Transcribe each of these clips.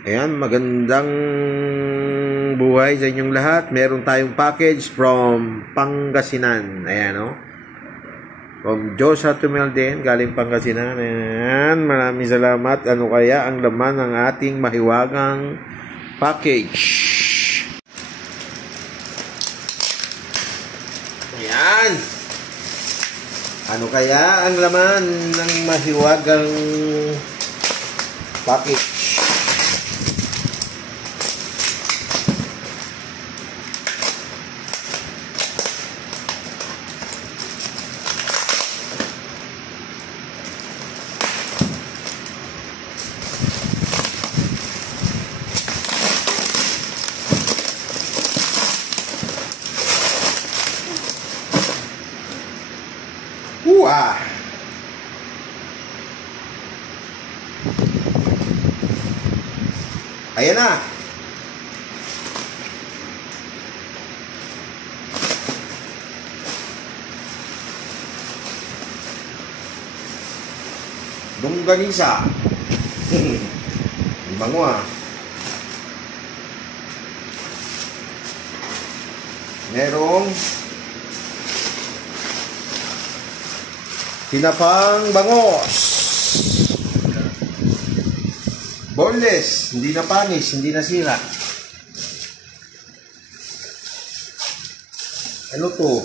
Ayan, magandang buhay sa inyong lahat. Meron tayong package from Pangasinan. Ayan, no? From Josa Tumelden, galing Pangasinan. Ayan, maraming salamat. Ano kaya ang laman ng ating mahiwagang package? Ayan. Ano kaya ang laman ng mahiwagang package? Wah! Ayan na. Longganisa. Bango ah. Merong tinapang bangos. Boneless, hindi na panis, hindi na sira. Ano to?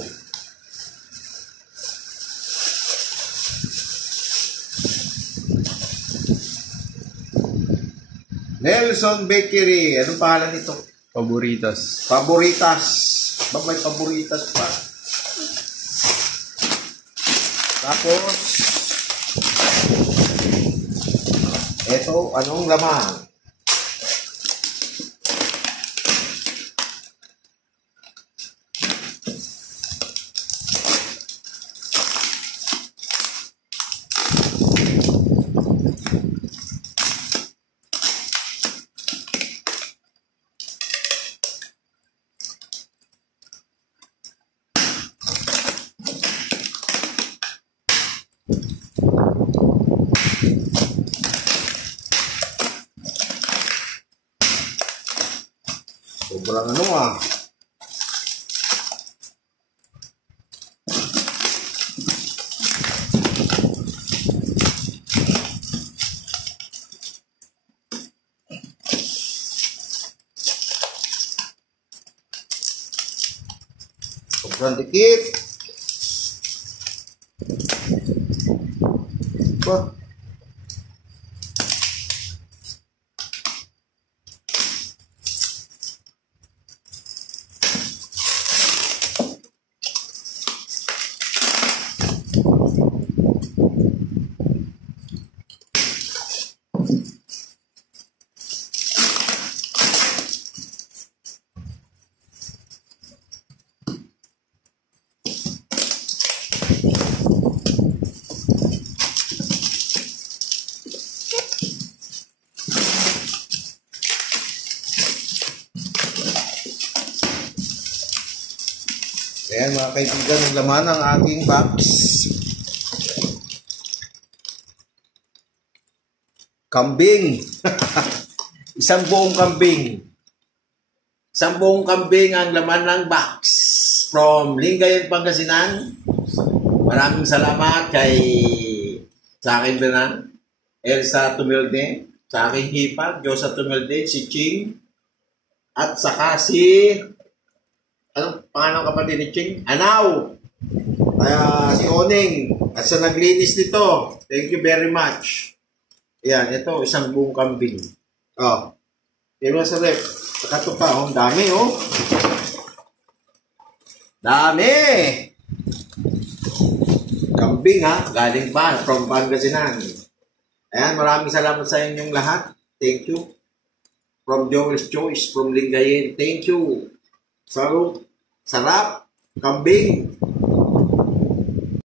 Nelson Bakery. Anong pangalan nito? Paboritas. Paboritas. Ba't may paboritas pa? Tapos, eto, anong laman? Sobrang ano ah. Sobrang dikit. Wah. Ayan mga kaibigan, ang laman ng aking box. Kambing. Isang buong kambing. Isang buong kambing ang laman ng box. From Lingayen, Pangasinan. Maraming salamat kay sa akin binan, Elsa Tumilde, sa aking hipag, Josa Tumilde, si Ching, at saka si anong pangalan kapatid ni Ching? Anaw! Si Oning. At sa naglinis nito. Thank you very much. Ayan, ito, isang buong kambing. Oh. Yan mo sa rep. Saka ito pa, oh. Dami, oh. Dami! Kambing, ha? Galing pa, from Pangasinan. Ayan, maraming salamat sa inyong lahat. Thank you. From Joel's Choice, from Lingayen. Thank you. Sarap, kambing.